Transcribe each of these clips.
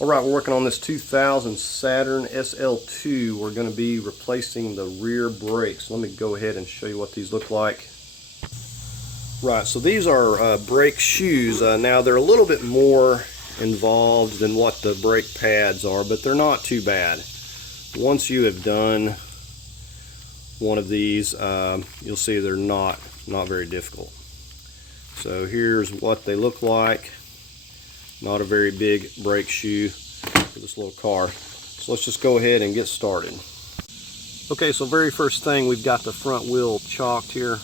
Alright, we're working on this 2000 Saturn SL2. We're going to be replacing the rear brakes. Let me go ahead and show you what these look like. Right, so these are brake shoes. Now they're a little bit more involved than what the brake pads are, but they're not too bad. Once you have done one of these, you'll see they're not very difficult. So here's what they look like. Not a very big brake shoe for this little car. So let's just go ahead and get started. Okay, so very first thing, we've got the front wheel chalked here.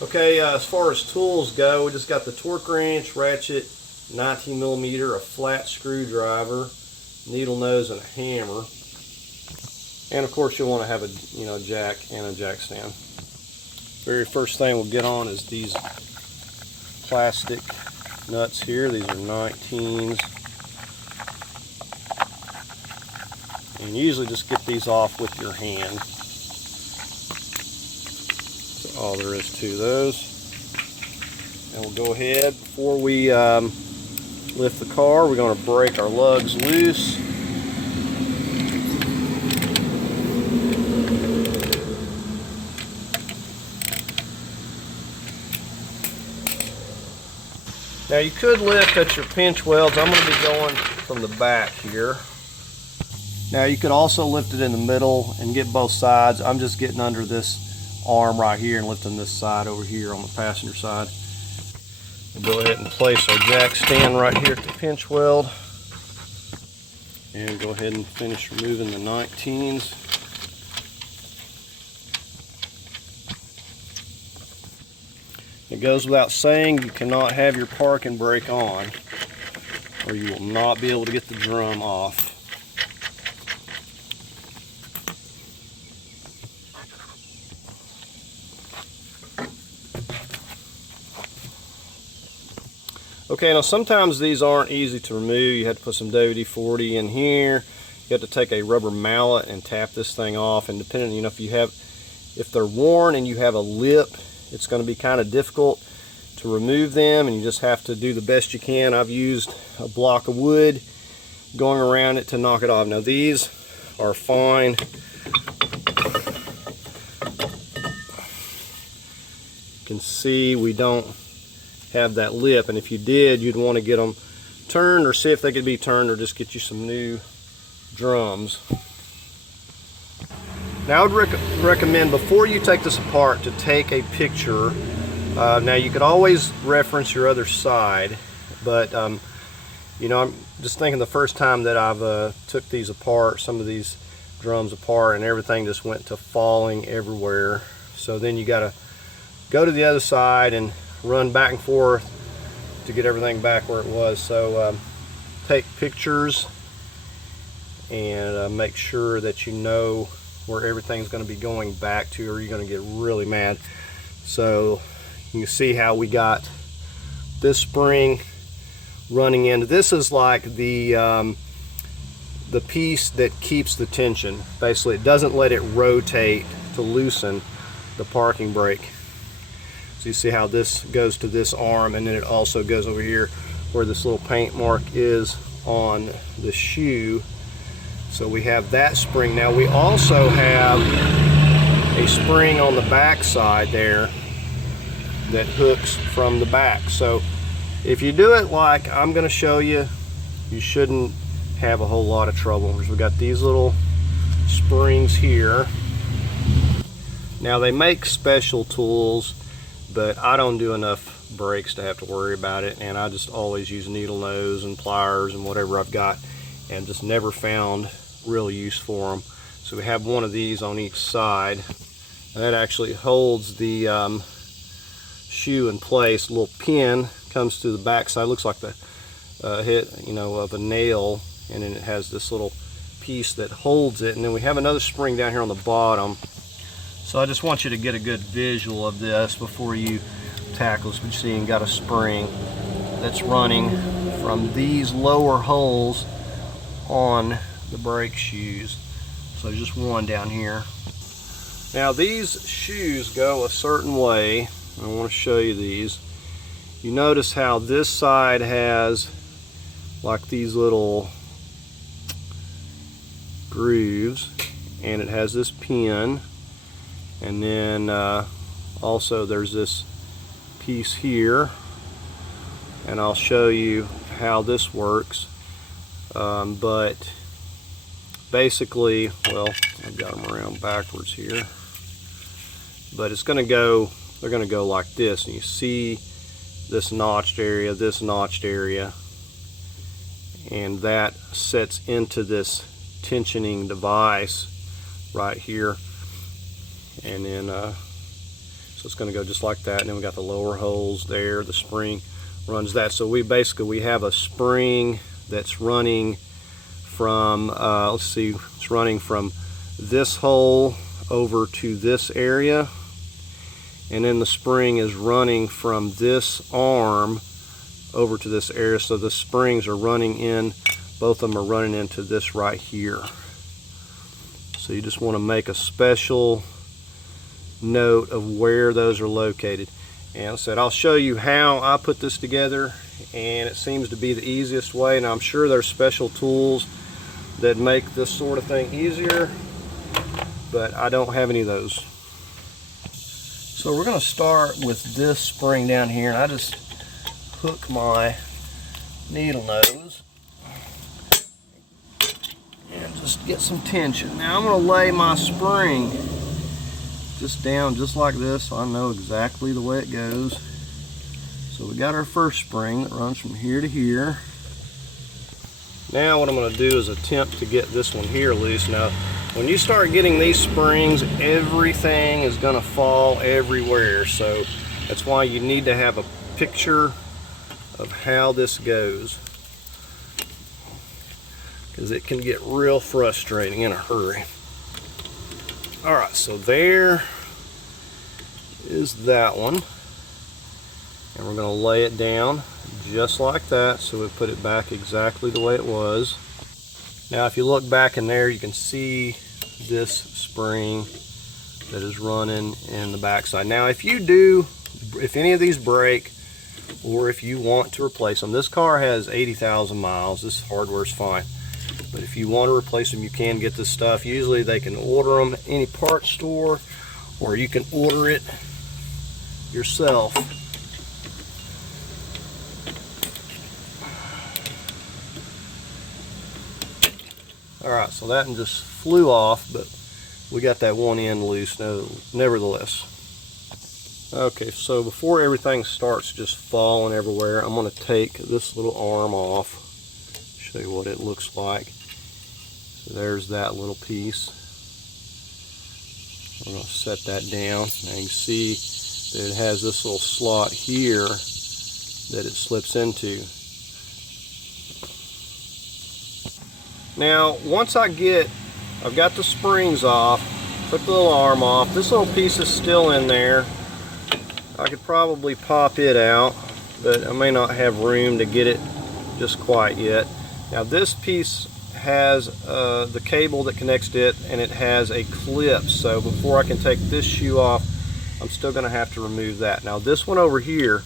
Okay, as far as tools go, we just got the torque wrench, ratchet, 19mm, a flat screwdriver, needle nose, and a hammer. And of course you'll want to have a jack and a jack stand. Very first thing we'll get on is these plastic nuts here. These are 19s, and you usually just get these off with your hand. That's all there is to those. And we'll go ahead, before we lift the car, we're going to break our lugs loose. Now you could lift at your pinch welds. I'm going to be going from the back here. Now you could also lift it in the middle and get both sides. I'm just getting under this arm right here and lifting this side over here on the passenger side. We'll go ahead and place our jack stand right here at the pinch weld. And go ahead and finish removing the 19s. It goes without saying, you cannot have your parking brake on, or you will not be able to get the drum off. Okay, now sometimes these aren't easy to remove. You have to put some WD-40 in here. You have to take a rubber mallet and tap this thing off, and depending, if they're worn and you have a lip, it's going to be kind of difficult to remove them, and you just have to do the best you can. I've used a block of wood going around it to knock it off. Now these are fine. You can see we don't have that lip, and if you did, you'd want to get them turned or see if they could be turned, or just get you some new drums. Now I would recommend, before you take this apart, to take a picture. Now you could always reference your other side, but I'm just thinking the first time that I've took these apart, some of these drums apart, and everything just went to falling everywhere. So then you got to go to the other side and run back and forth to get everything back where it was. So take pictures and make sure that you know where everything's going to be going back to, or you're going to get really mad. So you can see how we got this spring running into this. Is like the piece that keeps the tension. Basically, it doesn't let it rotate to loosen the parking brake. So you see how this goes to this arm, and then it also goes over here where this little paint mark is on the shoe. So we have that spring. Now we also have a spring on the back side there that hooks from the back. So if you do it like I'm going to show you, you shouldn't have a whole lot of trouble. We've got these little springs here. Now they make special tools, but I don't do enough brakes to have to worry about it, and I just always use needle nose and pliers and whatever I've got, and just never found real use for them. So we have one of these on each side, and that actually holds the shoe in place. A little pin comes to the back side, looks like the hit of a nail, and then it has this little piece that holds it. And then we have another spring down here on the bottom. So I just want you to get a good visual of this before you tackle this. But you see, you got a spring that's running from these lower holes on the brake shoes. So there's just one down here. Now these shoes go a certain way. I want to show you these. You notice how this side has like these little grooves, and it has this pin, and then also there's this piece here, and I'll show you how this works. But basically, well, I've got them around backwards here, but it's going to go, they're going to go like this, and you see this notched area, and that sets into this tensioning device right here, and then so it's going to go just like that, and then we got the lower holes there, the spring runs that. So we have a spring that's running from let's see, it's running from this hole over to this area, and then the spring is running from this arm over to this area. So the springs are running in, both of them are running into this right here. So you just want to make a special note of where those are located. And I said I'll show you how I put this together, and it seems to be the easiest way. And I'm sure there's special tools that make this sort of thing easier, but I don't have any of those. So we're going to start with this spring down here, and I just hook my needle nose and just get some tension. Now I'm going to lay my spring just down just like this, so I know exactly the way it goes. So we got our first spring that runs from here to here. Now what I'm going to do is attempt to get this one here loose. Now when you start getting these springs, everything is going to fall everywhere, so that's why you need to have a picture of how this goes, because it can get real frustrating in a hurry. Alright, so there is that one, and we're going to lay it down just like that, so we put it back exactly the way it was. Now if you look back in there, you can see this spring that is running in the backside. Now if any of these break, or if you want to replace them, this car has 80,000 miles, this hardware's fine. But if you want to replace them, you can get this stuff. Usually they can order them at any parts store, or you can order it yourself. Alright, so that one just flew off, but we got that one end loose nevertheless. Okay, so before everything starts just falling everywhere, I'm going to take this little arm off, show you what it looks like. So there's that little piece. I'm going to set that down. Now you can see that it has this little slot here that it slips into. Now once I've got the springs off, took the little arm off, this little piece is still in there. I could probably pop it out, but I may not have room to get it just quite yet. Now this piece has the cable that connects to it, and it has a clip, so before I can take this shoe off, I'm still going to have to remove that. Now this one over here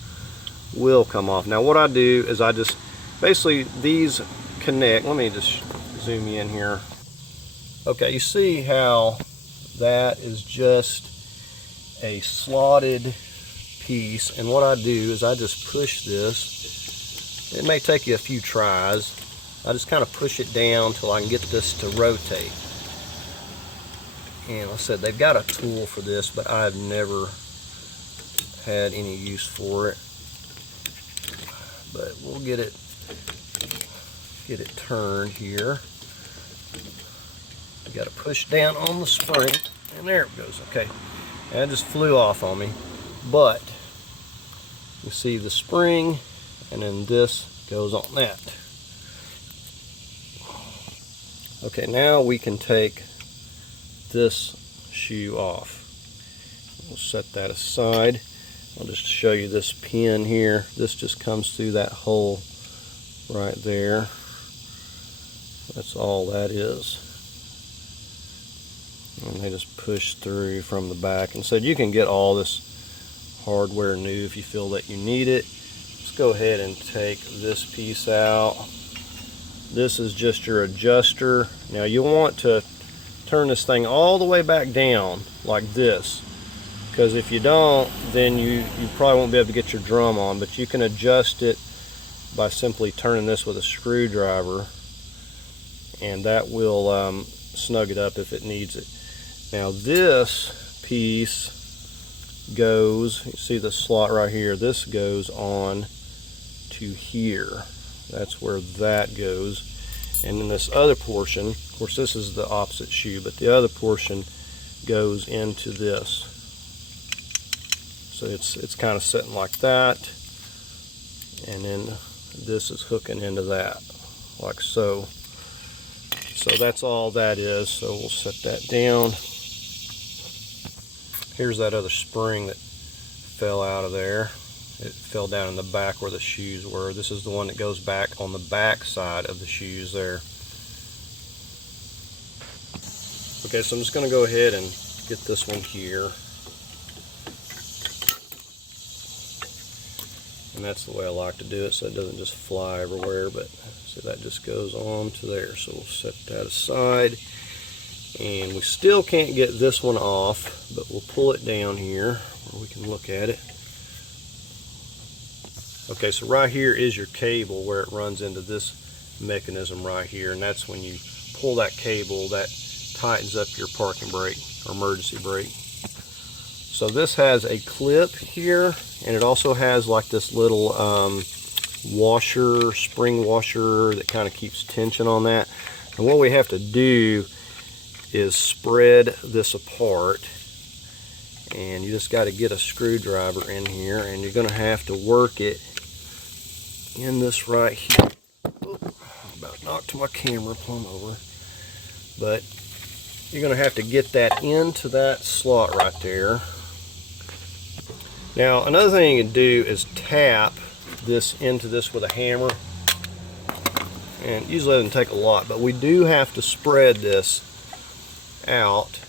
will come off. Now what I do is I just, basically these connect. Let me just zoom in here. Okay, you see how that is just a slotted piece, and what I do is I just push this. It may take you a few tries. I just kind of push it down till I can get this to rotate. And like I said, they've got a tool for this, but I've never had any use for it. But we'll get it turned here. You got to push down on the spring, and there it goes. Okay, and it just flew off on me, but you see the spring, and then this goes on that. Okay, now we can take this shoe off. We'll set that aside. I'll just show you this pin here. This just comes through that hole right there. That's all that is. And they just push through from the back. And so you can get all this hardware new if you feel that you need it. Let's go ahead and take this piece out. This is just your adjuster. Now you want to turn this thing all the way back down like this, because if you don't, then you probably won't be able to get your drum on. But you can adjust it by simply turning this with a screwdriver, and that will snug it up if it needs it. Now this piece goes, you see the slot right here, this goes on to here. That's where that goes. And then this other portion, of course this is the opposite shoe, but the other portion goes into this. So it's kind of sitting like that, and then this is hooking into that, like so. So that's all that is. So we'll set that down. Here's that other spring that fell out of there. It fell down in the back where the shoes were. This is the one that goes back on the back side of the shoes there. Okay, so I'm just going to go ahead and get this one here. And that's the way I like to do it, so it doesn't just fly everywhere. But see, that just goes on to there. So we'll set that aside. And we still can't get this one off, but we'll pull it down here where we can look at it. Okay, so right here is your cable where it runs into this mechanism right here, and that's when you pull that cable that tightens up your parking brake or emergency brake. So this has a clip here, and it also has like this little washer, spring washer that kind of keeps tension on that. And what we have to do is spread this apart, and you just got to get a screwdriver in here, and you're going to have to work it in this right here. Oh, about knocked my camera plumb over. But you're going to have to get that into that slot right there. Now another thing you can do is tap this into this with a hammer, and usually it doesn't take a lot, but we do have to spread this out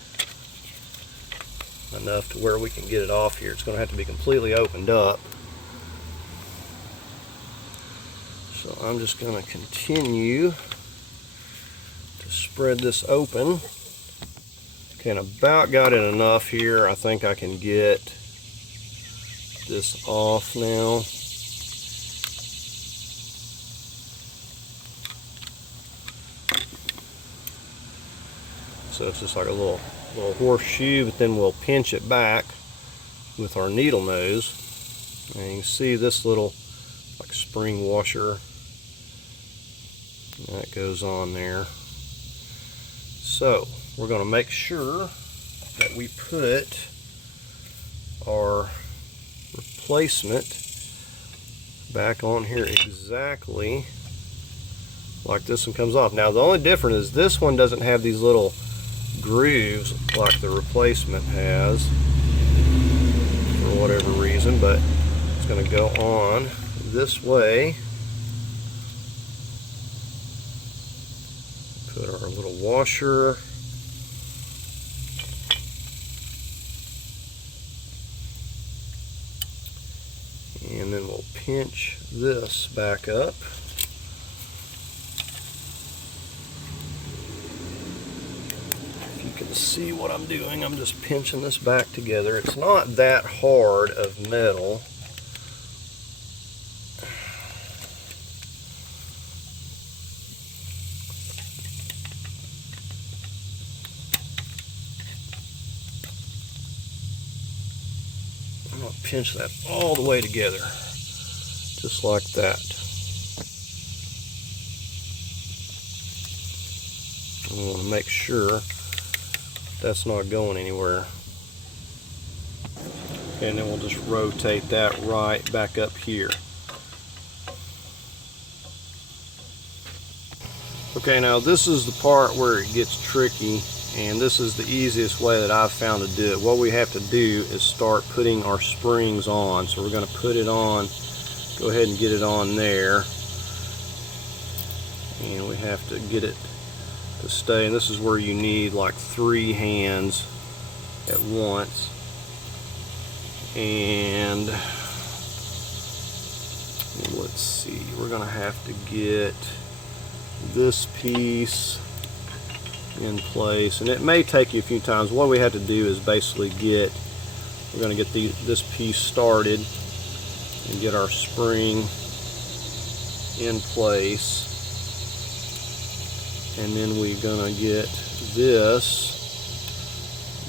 enough to where we can get it off here. It's going to have to be completely opened up. So I'm just going to continue to spread this open. Okay, and about got it enough here. I think I can get this off now. So it's just like a little horseshoe, but then we'll pinch it back with our needle nose. And you can see this little like spring washer that goes on there. So we're going to make sure that we put our replacement back on here exactly like this one comes off. Now the only difference is this one doesn't have these little grooves like the replacement has for whatever reason, but it's going to go on this way. Put our little washer, and then we'll pinch this back up. If you can see what I'm doing, I'm just pinching this back together. It's not that hard of metal. I'm going to pinch that all the way together, just like that. I want to make sure that's not going anywhere. Okay, and then we'll just rotate that right back up here. Okay, now this is the part where it gets tricky, and this is the easiest way that I've found to do it. What we have to do is start putting our springs on. So we're going to put it on, go ahead and get it on there, and we have to get it to stay. And this is where you need like 3 hands at once. And let's see, we're going to have to get this piece in place, and it may take you a few times. What we have to do is basically we're going to get this piece started and get our spring in place, and then we're going to get this.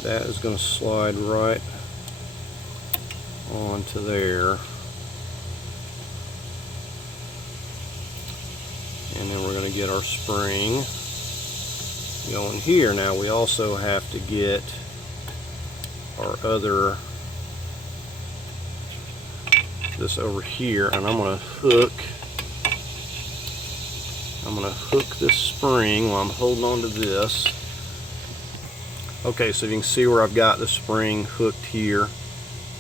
That is going to slide right onto there, and then we're going to get our spring going here. Now we also have to get our other, this over here, and I'm going to hook this spring while I'm holding on to this. Okay, so you can see where I've got the spring hooked here,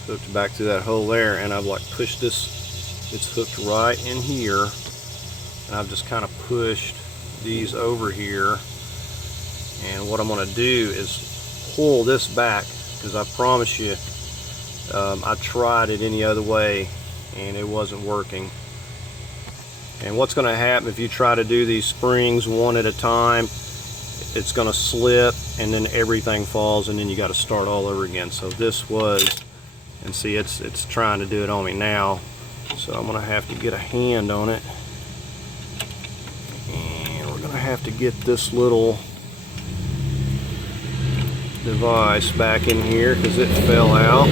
hooked back through that hole there, and I've like pushed this, it's hooked right in here, and I've just kind of pushed these over here. And what I'm going to do is pull this back, because I promise you, I tried it any other way and it wasn't working. And what's going to happen if you try to do these springs one at a time, it's going to slip and then everything falls, and then you got to start all over again. So this was, and see, it's trying to do it on me now, so I'm going to have to get a hand on it, and we're going to have to get this little device back in here because it fell out.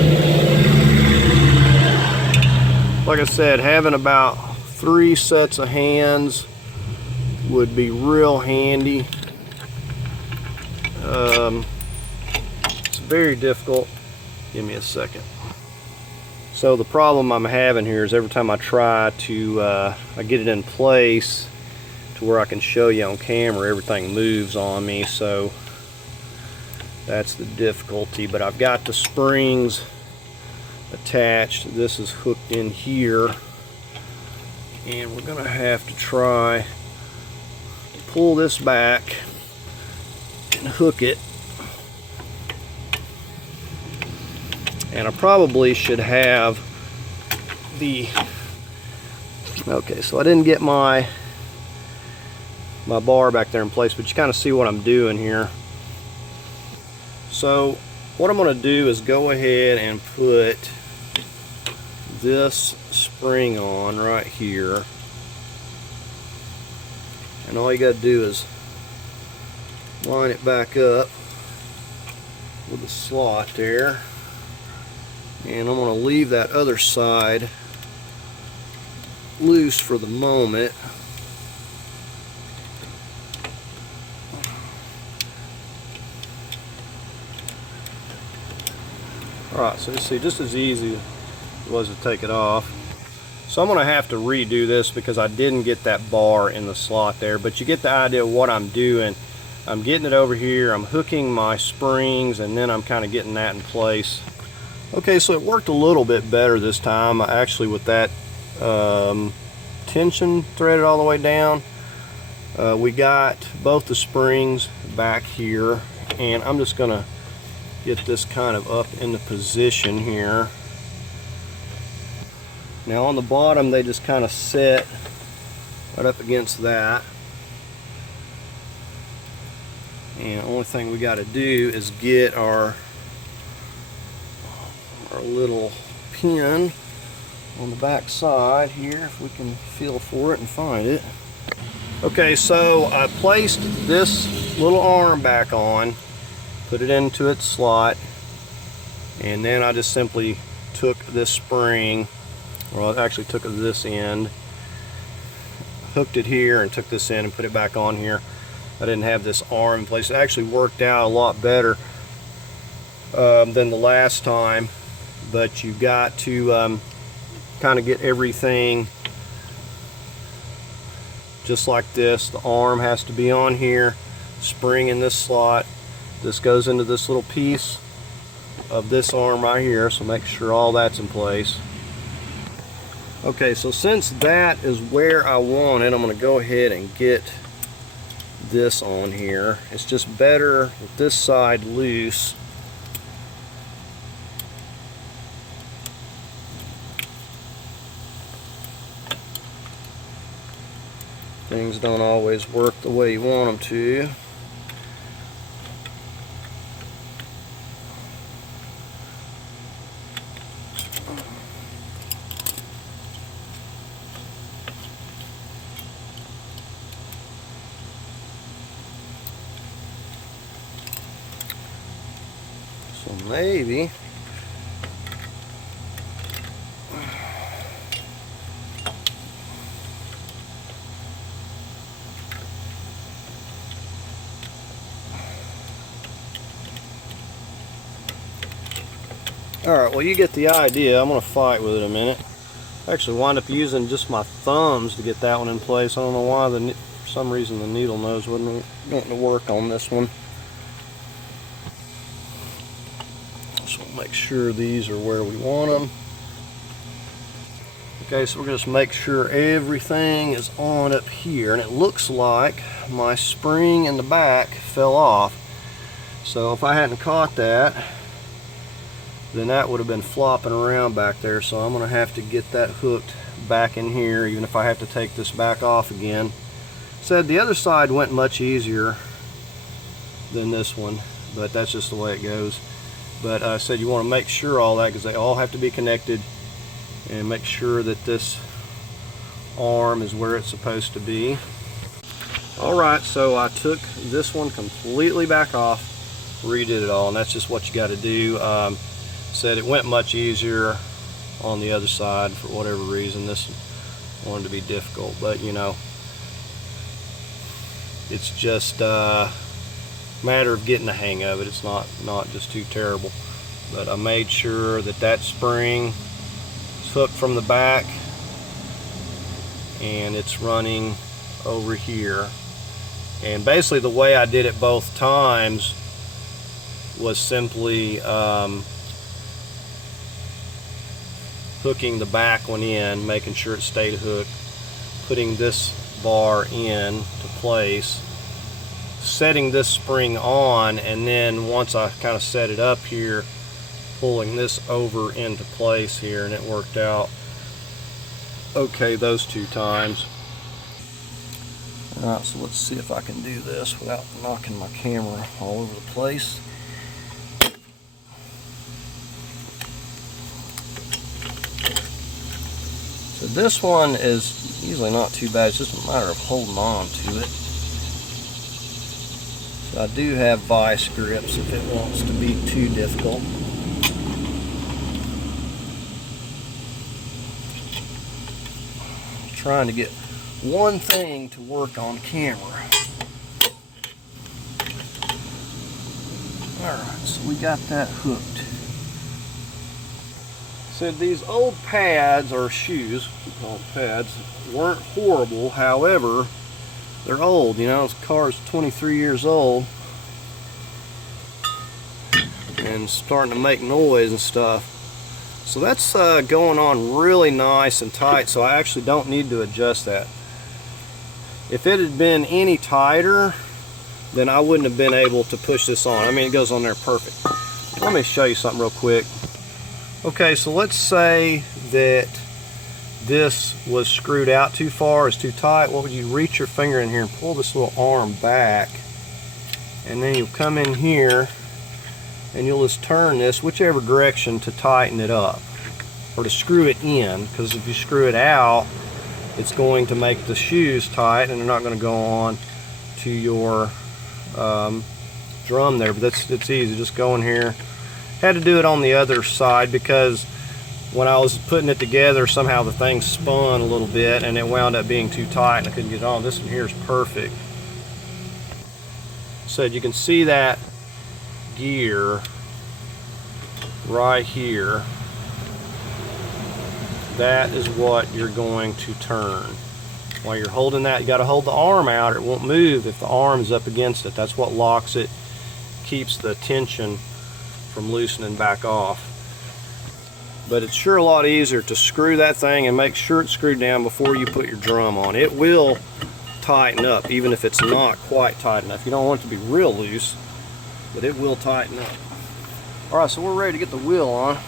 Like I said, having about 3 sets of hands would be real handy. It's very difficult. Give me a second. So the problem I'm having here is every time I try to I get it in place to where I can show you on camera, everything moves on me, so that's the difficulty. But I've got the springs attached. This is hooked in here, and we're gonna have to try to pull this back and hook it. And I probably should have the, okay, so I didn't get my bar back there in place, but you kind of see what I'm doing here. So what I'm going to do is go ahead and put this spring on right here, and all you got to do is line it back up with the slot there, and I'm going to leave that other side loose for the moment. Alright, so you see, just as easy it was to take it off. So I'm going to have to redo this because I didn't get that bar in the slot there, but you get the idea of what I'm doing. I'm getting it over here, I'm hooking my springs, and then I'm kind of getting that in place. Okay, so it worked a little bit better this time, actually, with that tension threaded all the way down. We got both the springs back here, and I'm just going to get this kind of up into position here. Now on the bottom they just kind of set right up against that, and the only thing we got to do is get our little pin on the back side here, if we can feel for it and find it. Okay, so I placed this little arm back on, put it into its slot, and then I just simply took this spring, or I actually took this end, hooked it here and took this in and put it back on here. I didn't have this arm in place. It actually worked out a lot better than the last time, but you got to kind of get everything just like this. The arm has to be on here, spring in this slot. This goes into this little piece of this arm right here, so make sure all that's in place. Okay, so since that is where I want it, I'm going to go ahead and get this on here. It's just better with this side loose. Things don't always work the way you want them to. So maybe alright, well, you get the idea. I'm going to fight with it a minute. I actually wound up using just my thumbs to get that one in place. I don't know why, for some reason the needle nose wasn't wanting to work on this one. So we'll make sure these are where we want them. Okay, so we're going to just make sure everything is on up here. And it looks like my spring in the back fell off. So if I hadn't caught that, then that would have been flopping around back there. So I'm going to have to get that hooked back in here, even if I have to take this back off again. Said the other side went much easier than this one, but that's just the way it goes. But I said you want to make sure all that, because they all have to be connected, and make sure that this arm is where it's supposed to be. Alright, so I took this one completely back off, redid it all, and that's just what you got to do. Said it went much easier on the other side for whatever reason. This wanted to be difficult, but you know, it's just a matter of getting the hang of it. It's not just too terrible. But I made sure that that spring is hooked from the back and it's running over here. And basically the way I did it both times was simply hooking the back one in, making sure it stayed hooked, putting this bar in to place, setting this spring on, and then once I kind of set it up here, pulling this over into place here, and it worked out okay those two times. Alright, so let's see if I can do this without knocking my camera all over the place. So this one is usually not too bad, it's just a matter of holding on to it. So I do have vice grips if it wants to be too difficult. I'm trying to get one thing to work on camera. Alright, so we got that hooked. Said these old pads, or shoes, we call them pads, weren't horrible. However, they're old. You know, this car's 23 years old and starting to make noise and stuff. So that's going on really nice and tight, so I actually don't need to adjust that. If it had been any tighter, then I wouldn't have been able to push this on. I mean, it goes on there perfect. Let me show you something real quick. Okay, so let's say that this was screwed out too far, it's too tight. What would you reach your finger in here and pull this little arm back, and then you'll come in here and you'll just turn this whichever direction to tighten it up or to screw it in, because if you screw it out, it's going to make the shoes tight and they're not going to go on to your drum there. But it's easy, just go in here. Had to do it on the other side because when I was putting it together, somehow the thing spun a little bit and it wound up being too tight and I couldn't get it on. This one here is perfect. So you can see that gear right here. That is what you're going to turn. While you're holding that, you got to hold the arm out or it won't move if the arm is up against it. That's what locks it, keeps the tension from loosening back off. But it's sure a lot easier to screw that thing and make sure it's screwed down before you put your drum on. It will tighten up even if it's not quite tight enough. You don't want it to be real loose, but it will tighten up. Alright, so we're ready to get the wheel on.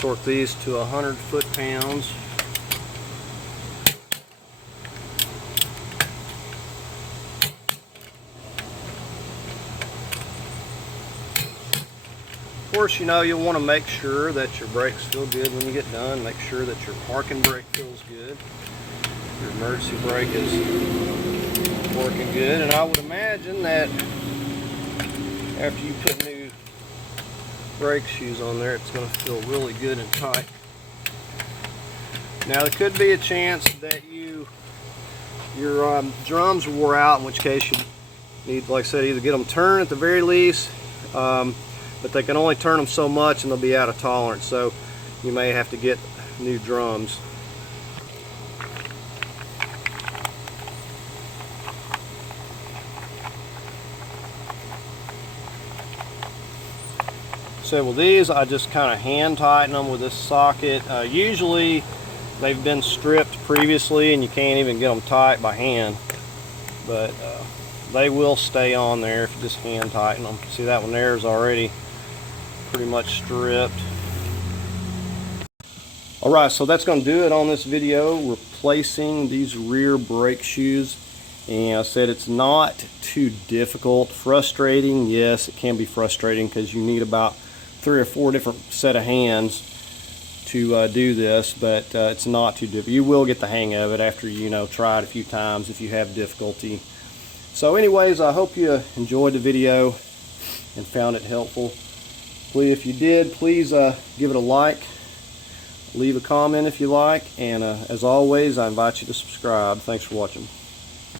Torque these to 100 foot-pounds. Of course, you know, you'll want to make sure that your brakes feel good when you get done. Make sure that your parking brake feels good. Your emergency brake is working good. And I would imagine that after you put new brake shoes on there, it's going to feel really good and tight. Now, there could be a chance that your drums wore out, in which case you need, like I said, either get them turned at the very least, but they can only turn them so much and they'll be out of tolerance, so you may have to get new drums. So with these, I just kind of hand tighten them with this socket. Usually they've been stripped previously and you can't even get them tight by hand, but they will stay on there if you just hand tighten them. See, that one there is already pretty much stripped. Alright, so that's going to do it on this video, replacing these rear brake shoes. And I said it's not too difficult. Frustrating, yes, it can be frustrating because you need about 3 or 4 different set of hands to do this, but it's not too difficult. You will get the hang of it after you try it a few times if you have difficulty. So anyways, I hope you enjoyed the video and found it helpful. Please, if you did, please give it a like, leave a comment if you like, and as always, I invite you to subscribe. Thanks for watching.